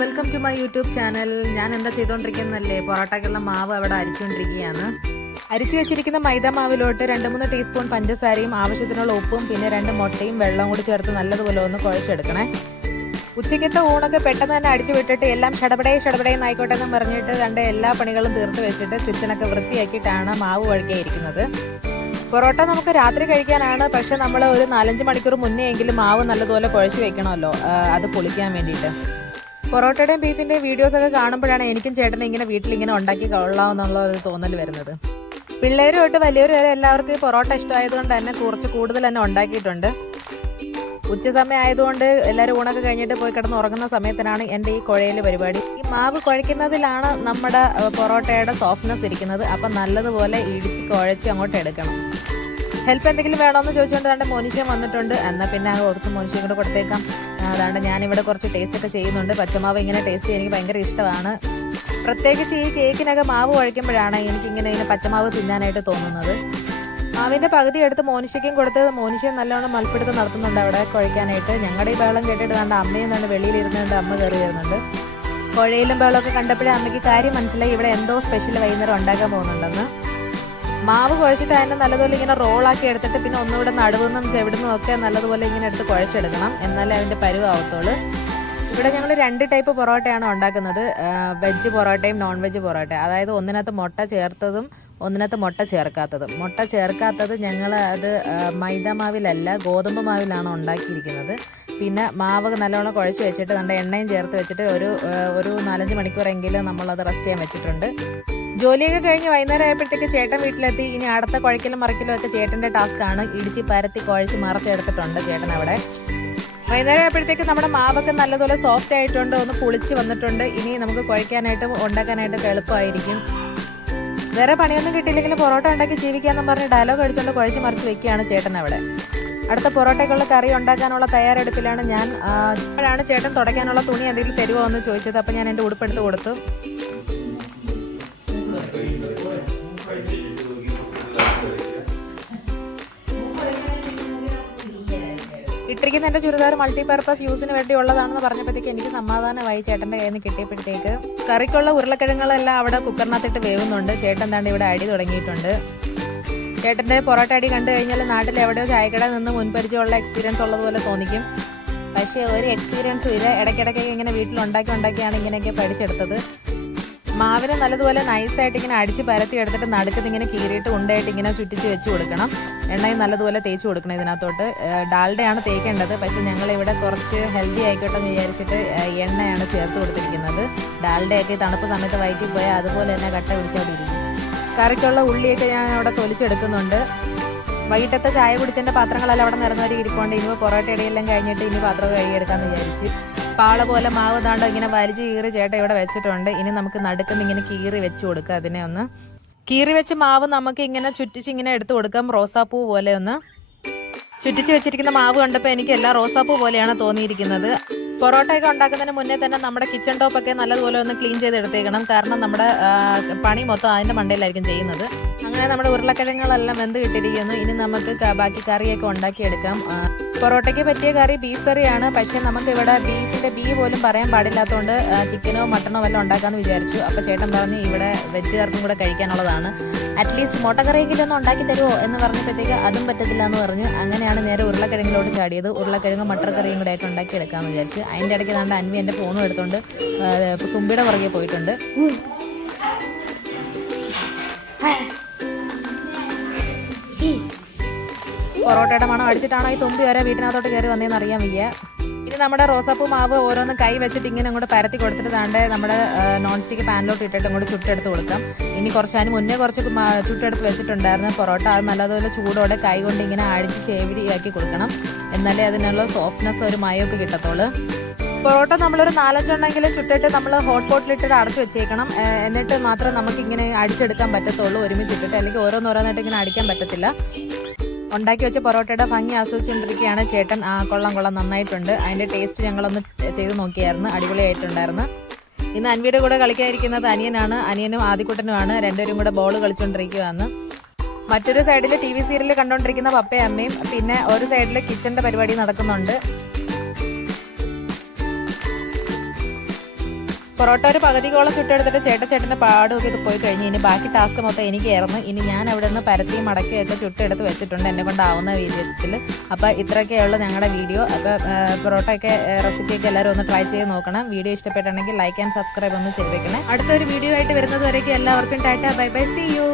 Welcome to my YouTube channel. ഞാൻ എന്താ ചെയ്തുകൊണ്ടിരിക്കുന്നല്ലേ, പൊറോട്ടയ്ക്കുള്ള മാവ് അവിടെ അരിച്ചുകൊണ്ടിരിക്കുകയാണ്. അരിച്ചു വെച്ചിരിക്കുന്ന മൈദ മാവിലോട്ട് 2-3 ടീസ്പൂൺ പഞ്ചസാരയും ആവശ്യത്തിനുള്ള ഉപ്പും പിന്നെ 2 മുട്ടയും വെള്ളവും കൂടി ചേർത്ത് നല്ലതുപോലെ ഒന്ന് കുഴച്ചെടുക്കണേ. ഉച്ചയ്ക്കത്തെ ഊണൊക്കെ പെട്ടെന്ന് തന്നെ അടിച്ചു വിട്ടിട്ട് എല്ലാം ഷടപടേന്ന് ആയിക്കോട്ടെ എന്ന് പറഞ്ഞിട്ട് കണ്ട എല്ലാ പണികളും തീർത്ത് വെച്ചിട്ട് കിച്ചണൊക്കെ വൃത്തിയാക്കിയിട്ടാണ് മാവ് കുഴക്കിയിരിക്കുന്നത്. പൊറോട്ട നമുക്ക് രാത്രി കഴിക്കാനാണ്, പക്ഷെ നമ്മൾ ഒരു 4-5 മണിക്കൂർ മുന്നേ എങ്കിലും മാവ് നല്ലതുപോലെ കുഴച്ച് വെക്കണമല്ലോ, അത് പൊളിക്കാൻ വേണ്ടിയിട്ട്. പൊറോട്ടയുടെയും ബീഫിൻ്റെയും വീഡിയോസൊക്കെ കാണുമ്പോഴാണ് എനിക്കും ചേട്ടനെ ഇങ്ങനെ വീട്ടിലിങ്ങനെ ഉണ്ടാക്കി കൊള്ളാമെന്നുള്ള ഒരു തോന്നൽ വരുന്നത്. പിള്ളേരും തൊട്ട് വലിയവർ വരെ എല്ലാവർക്കും ഈ പൊറോട്ട ഇഷ്ടമായതുകൊണ്ട് തന്നെ കുറച്ച് കൂടുതൽ തന്നെ ഉണ്ടാക്കിയിട്ടുണ്ട്. ഉച്ച സമയം ആയതുകൊണ്ട് എല്ലാവരും ഊണൊക്കെ കഴിഞ്ഞിട്ട് പോയി കിടന്ന് ഉറങ്ങുന്ന സമയത്തിനാണ് എൻ്റെ ഈ കുഴയിൽ പരിപാടി. ഈ മാവ് കുഴയ്ക്കുന്നതിലാണ് നമ്മുടെ പൊറോട്ടയുടെ സോഫ്റ്റ്നെസ് ഇരിക്കുന്നത്. അപ്പം നല്ലതുപോലെ ഇടിച്ച് കുഴച്ച് അങ്ങോട്ട് എടുക്കണം. ഹെൽപ്പ് എന്തെങ്കിലും വേണമെന്ന് ചോദിച്ചുകൊണ്ട് അതാണ്ട് മോനിഷ്യം വന്നിട്ടുണ്ട്. എന്നാൽ പിന്നെ കുറച്ച് മോനിഷ്യം കൂടെ കൊടുത്തേക്കാം. അതാണ്ട് ഞാനിവിടെ കുറച്ച് ടേസ്റ്റൊക്കെ ചെയ്യുന്നുണ്ട്. പച്ചമാവ് ഇങ്ങനെ ടേസ്റ്റ് ചെയ്യാൻ എനിക്ക് ഭയങ്കര ഇഷ്ടമാണ്. പ്രത്യേകിച്ച് ഈ കേക്കിനൊക്കെ മാവ് കുഴയ്ക്കുമ്പോഴാണ് എനിക്കിങ്ങനെ പച്ചമാവ് തിന്നാനായിട്ട് തോന്നുന്നത്. മാവിൻ്റെ പകുതി എടുത്ത് മോനിഷ്യയ്ക്കും കൊടുത്ത് മോനിഷ്യം നല്ലോണം മൽപ്പിടുത്തം നടത്തുന്നുണ്ട് അവിടെ കുഴയ്ക്കാനായിട്ട്. ഞങ്ങളുടെ ഈ ബഹളം കേട്ടിട്ട് കണ്ട അമ്മയും തന്നെ വെളിയിലിരുന്നുകൊണ്ട് അമ്മ കയറി വരുന്നുണ്ട്. കുഴയിലും ബഹളമൊക്കെ കണ്ടപ്പോഴേ അമ്മയ്ക്ക് കാര്യം മനസ്സിലായി, ഇവിടെ എന്തോ സ്പെഷ്യൽ വൈകുന്നേരം ഉണ്ടാക്കാൻ പോകുന്നുണ്ടെന്ന്. മാവ് കുഴച്ചിട്ട് അതിനെ നല്ലതുപോലെ ഇങ്ങനെ റോളാക്കി എടുത്തിട്ട് പിന്നെ ഒന്നുകൂടെ നടുവെന്നും ചെവിടുന്നും ഒക്കെ നല്ലതുപോലെ ഇങ്ങനെ എടുത്ത് കുഴച്ചെടുക്കണം, എന്നാലേ അതിൻ്റെ പരുവാവത്തുള്ളൂ. ഇവിടെ ഞങ്ങൾ 2 ടൈപ്പ് പൊറോട്ടയാണ് ഉണ്ടാക്കുന്നത്, വെജ് പൊറോട്ടയും നോൺ വെജ് പൊറോട്ടയും. അതായത് ഒന്നിനകത്ത് മുട്ട ചേർത്തതും ഒന്നിനകത്ത് മുട്ട ചേർക്കാത്തതും. മുട്ട ചേർക്കാത്തത് ഞങ്ങൾ അത് മൈദ മാവിലല്ല ഗോതമ്പ് മാവിലാണ് ഉണ്ടാക്കിയിരിക്കുന്നത്. പിന്നെ മാവ് നല്ലോണം കുഴച്ച് വെച്ചിട്ട് നല്ല എണ്ണയും ചേർത്ത് വെച്ചിട്ട് ഒരു 4-5 മണിക്കൂറെങ്കിലും നമ്മളത് റെസ്റ്റ് ചെയ്യാൻ വെച്ചിട്ടുണ്ട്. ജോലിയൊക്കെ കഴിഞ്ഞ് വൈകുന്നേരം ആയപ്പോഴത്തേക്ക് ചേട്ടൻ വീട്ടിലെത്തി. ഇനി അടുത്ത കുഴക്കലും മറിക്കലും ഒക്കെ ചേട്ടൻ്റെ ടാസ്ക്കാണ്. ഇടിച്ച് പരത്തി കുഴച്ച് മറച്ചെടുത്തിട്ടുണ്ട് ചേട്ടൻ അവിടെ. വൈകുന്നേരം ആയപ്പോഴത്തേക്ക് നമ്മുടെ മാവൊക്കെ നല്ലതുപോലെ സോഫ്റ്റ് ആയിട്ടുണ്ട്, ഒന്ന് പുളിച്ച് വന്നിട്ടുണ്ട്. ഇനി നമുക്ക് കുഴയ്ക്കാനായിട്ടും ഉണ്ടാക്കാനായിട്ടൊക്കെ എളുപ്പമായിരിക്കും. വേറെ പണിയൊന്നും കിട്ടിയില്ലെങ്കിൽ പൊറോട്ട ഉണ്ടാക്കി ജീവിക്കാമെന്ന് പറഞ്ഞ് ഡയലോഗ് അടിച്ചുകൊണ്ട് കുഴച്ച് മറിച്ച് വെക്കുകയാണ് ചേട്ടൻ അവിടെ. അടുത്ത പൊറോട്ടയ്ക്കുള്ള കറി ഉണ്ടാക്കാനുള്ള തയ്യാറെടുപ്പിലാണ് ഞാൻ. അപ്പോഴാണ് ചേട്ടൻ തുടയ്ക്കാനുള്ള തുണി എന്തെങ്കിലും തരുമോ എന്ന് ചോദിച്ചത്. അപ്പോൾ ഞാൻ എൻ്റെ ഉടുപ്പെടുത്ത് കൊടുത്തു. ഇട്ടിരിക്കുന്ന എൻ്റെ ചുരിദാർ മൾട്ടിപർപ്പസ് യൂസിന് വേണ്ടി ഉള്ളതാണെന്ന് പറഞ്ഞപ്പോഴത്തേക്ക് എനിക്ക് സമാധാനമായി. ചേട്ടൻ്റെ കയ്യിൽ നിന്ന് കിട്ടിയപ്പോഴത്തേക്ക് കറിക്കുള്ള ഉരുളക്കിഴങ്ങുകളെല്ലാം അവിടെ കുക്കറിനകത്തിട്ട് വേവുന്നുണ്ട്. ചേട്ടൻ താണ്ട് ഇവിടെ അടി തുടങ്ങിയിട്ടുണ്ട്. ചേട്ടൻ്റെ പൊറോട്ട അടി കണ്ടു കഴിഞ്ഞാൽ നാട്ടിൽ എവിടെയോ ചായക്കട നിന്ന് മുൻപരിചയമുള്ള എക്സ്പീരിയൻസ് ഉള്ളതുപോലെ തോന്നിക്കും. പക്ഷേ ഒരു എക്സ്പീരിയൻസും ഇല്ല. ഇടയ്ക്കിടയ്ക്കൊക്കെ ഇങ്ങനെ വീട്ടിലുണ്ടാക്കിയാണ് ഇങ്ങനെയൊക്കെ പഠിച്ചെടുത്തത്. മാവിനെ നല്ലതുപോലെ നൈസായിട്ട് ഇങ്ങനെ അടിച്ച് പരത്തി എടുത്തിട്ട് നടുക്കത് ഇങ്ങനെ കീറിയിട്ട് ഉണ്ടയായിട്ട് ഇങ്ങനെ ചുറ്റിച്ച് വെച്ച് കൊടുക്കണം. എണ്ണയും നല്ലതുപോലെ തേച്ച് കൊടുക്കണം. ഇതിനകത്തോട്ട് ഡാൽഡയാണ് തേക്കേണ്ടത്. പക്ഷേ ഞങ്ങളിവിടെ കുറച്ച് ഹെൽത്തി ആയിക്കോട്ടെ എന്ന് വിചാരിച്ചിട്ട് എണ്ണയാണ് ചേർത്ത് കൊടുത്തിരിക്കുന്നത്. ഡാൽഡയൊക്കെ തണുപ്പ് സമയത്ത് വയറ്റിൽ പോയാൽ അതുപോലെ തന്നെ കട്ട പിടിച്ചോണ്ടിരിക്കും. കറിക്കുള്ള ഉള്ളിയൊക്കെ ഞാൻ അവിടെ തൊലിച്ചെടുക്കുന്നുണ്ട്. വൈകിട്ടത്തെ ചായ കുടിച്ചതിൻ്റെ പാത്രങ്ങളെല്ലാം അവിടെ നിറഞ്ഞവരെ ഇരിക്കൊണ്ട് ഇനി പൊറോട്ട ഇടയെല്ലാം കഴിഞ്ഞിട്ട് ഇനി പാത്രം കഴുകിയെടുക്കാമെന്ന് വിചാരിച്ച് പാള പോലെ മാവ് താണ്ടോ ഇങ്ങനെ വലിച്ച് കീറി ചേട്ടൻ ഇവിടെ വെച്ചിട്ടുണ്ട്. ഇനി നമുക്ക് നടുക്കുന്ന ഇങ്ങനെ കീറി വെച്ച് കൊടുക്കുക. അതിനെ ഒന്ന് കീറി വെച്ച് മാവ് നമുക്ക് ഇങ്ങനെ ചുറ്റിച്ച് ഇങ്ങനെ എടുത്ത് കൊടുക്കാം. റോസാപ്പൂ പോലെ ഒന്ന് ചുറ്റിച്ച് വെച്ചിരിക്കുന്ന മാവ് കണ്ടപ്പോൾ എനിക്ക് എല്ലാം റോസാപ്പൂ പോലെയാണ് തോന്നിയിരിക്കുന്നത്. പൊറോട്ടയൊക്കെ ഉണ്ടാക്കുന്നതിന് മുന്നേ തന്നെ നമ്മുടെ കിച്ചൺ ടോപ്പൊക്കെ നല്ലതുപോലെ ഒന്ന് ക്ലീൻ ചെയ്ത് എടുത്തേക്കണം. കാരണം നമ്മുടെ പണി മൊത്തം അതിൻ്റെ മണ്ടയിലായിരിക്കും ചെയ്യുന്നത്. അങ്ങനെ നമ്മുടെ ഉരുളക്കിഴങ്ങുകളെല്ലാം വെന്ത് കിട്ടിയിരിക്കുന്നു. ഇനി നമുക്ക് ബാക്കി കറിയൊക്കെ ഉണ്ടാക്കിയെടുക്കാം. പൊറോട്ടയ്ക്ക് പറ്റിയ കറി ബീഫ് കറിയാണ്. പക്ഷേ നമുക്കിവിടെ ബീഫിൻ്റെ ബീ പോലും പറയാൻ പാടില്ലാത്തതുകൊണ്ട് ചിക്കനോ മട്ടണോ വല്ലതും ഉണ്ടാക്കാമെന്ന് വിചാരിച്ചു. അപ്പോൾ ചേട്ടൻ പറഞ്ഞു ഇവിടെ വെജുകാർക്കും കൂടെ കഴിക്കാനുള്ളതാണ്, അറ്റ്ലീസ്റ്റ് മുട്ടക്കറിയെങ്കിലും ഒന്ന് ഉണ്ടാക്കി തരുമോ എന്ന് പറഞ്ഞപ്പോഴത്തേക്ക് അതും പറ്റത്തില്ല എന്ന് പറഞ്ഞു. അങ്ങനെയാണ് നേരെ ഉരുളക്കിഴങ്ങിലോട്ട് ചാടിയത്. ഉരുളക്കിഴങ്ങ് മട്ടർ കറിയും കൂടെ ആയിട്ട് ഉണ്ടാക്കി എടുക്കാമെന്ന് വിചാരിച്ചു. അതിൻ്റെ ഇടയ്ക്ക് കണ്ട് അൻവി എൻ്റെ ഫോണും എടുത്തുകൊണ്ട് തുമ്പിയുടെ പുറകെ പോയിട്ടുണ്ട്. പൊറോട്ടയുടെ മണം അടിച്ചിട്ടാണോ ഈ തുമ്പി വരെ വീട്ടിനകത്തോട്ട് കയറി വന്നതെന്ന് അറിയാൻ വയ്യ. ഇനി നമ്മുടെ റോസാപ്പൂ മാവ് ഓരോന്ന് കൈ വെച്ചിട്ട് ഇങ്ങനെ അങ്ങോട്ട് പരത്തി കൊടുത്തിട്ട് താണ്ടെ നമ്മുടെ നോൺ സ്റ്റിക്ക് പാനിലോട്ട് ഇട്ടിട്ട് അങ്ങോട്ട് ചുട്ടെടുത്ത് കൊടുക്കാം. ഇനി അതിന് മുന്നേ കുറച്ച് ചുട്ടെടുത്ത് വെച്ചിട്ടുണ്ടായിരുന്നു പൊറോട്ട. അത് നല്ലതുപോലെ ചൂടോടെ കൈ കൊണ്ട് ഇങ്ങനെ അടിച്ച് ചേവിടിയാക്കി കൊടുക്കണം. എന്നാലേ അതിനുള്ള സോഫ്റ്റ്നെസ് ഒരു മയമൊക്കെ കിട്ടത്തുള്ളൂ. പൊറോട്ട നമ്മളൊരു 4-5 എണ്ണമെങ്കിലും ചുട്ടിട്ട് നമ്മൾ ഹോട്ട് പോട്ടിലിട്ടിട്ട് അടച്ചു വെച്ചേക്കണം. എന്നിട്ട് മാത്രമേ നമുക്കിങ്ങനെ അടിച്ചെടുക്കാൻ പറ്റത്തുള്ളൂ ഒരുമിച്ചിട്ടിട്ട്. അല്ലെങ്കിൽ ഓരോന്നോരോന്നായിട്ട് ഇങ്ങനെ അടിക്കാൻ പറ്റത്തില്ല. ഉണ്ടാക്കി വെച്ച പൊറോട്ടയുടെ ഭംഗി ആസ്വദിച്ചുകൊണ്ടിരിക്കുകയാണ് ചേട്ടൻ. കൊള്ളാം നന്നായിട്ടുണ്ട്. അതിൻ്റെ ടേസ്റ്റ് ഞങ്ങളൊന്ന് ചെയ്ത് നോക്കിയായിരുന്നു, അടിപൊളിയായിട്ടുണ്ടായിരുന്നു. ഇന്ന് അൻവിയുടെ കൂടെ കളിക്കാതിരിക്കുന്നത് അനിയനാണ്. അനിയനും ആദിക്കുട്ടനുമാണ്. രണ്ടുപേരും കൂടെ ബോൾ കളിച്ചുകൊണ്ടിരിക്കുകയാണ്. മറ്റൊരു സൈഡിൽ TV സീരിയൽ കണ്ടുകൊണ്ടിരിക്കുന്ന പപ്പയും അമ്മയും. പിന്നെ ഒരു സൈഡിൽ കിച്ചൻ്റെ പരിപാടി നടക്കുന്നുണ്ട്. പൊറോട്ട ഒരു പകുതിക്കോളം ചുട്ടെടുത്തിട്ട് ചേട്ടൻ്റെ പാടുമൊക്കെ ഇത് പോയി കഴിഞ്ഞ് ഇനി ബാക്കി ടാസ്ക് മൊത്തം എനിക്കായിരുന്നു. ഇനി ഞാൻ അവിടെ നിന്ന് പരത്തിയും മടക്കിയൊക്കെ ചുട്ടെടുത്ത് വെച്ചിട്ടുണ്ട് എന്നെ കൊണ്ടാവുന്ന വിധത്തിൽ. അപ്പോൾ ഇത്രയൊക്കെയുള്ള ഞങ്ങളുടെ വീഡിയോ. അപ്പോൾ പൊറോട്ടയൊക്കെ റെസിപ്പിയൊക്കെ എല്ലാവരും ഒന്ന് ട്രൈ ചെയ്ത് നോക്കണം. വീഡിയോ ഇഷ്ടപ്പെട്ടുണ്ടെങ്കിൽ ലൈക്ക് ആൻഡ് സബ്സ്ക്രൈബ് ഒന്ന് ചെയ്തേക്കണേ. അടുത്തൊരു വീഡിയോ ആയിട്ട് വരുന്നത് വരേക്കും എല്ലാവർക്കും tata bye bye, see U.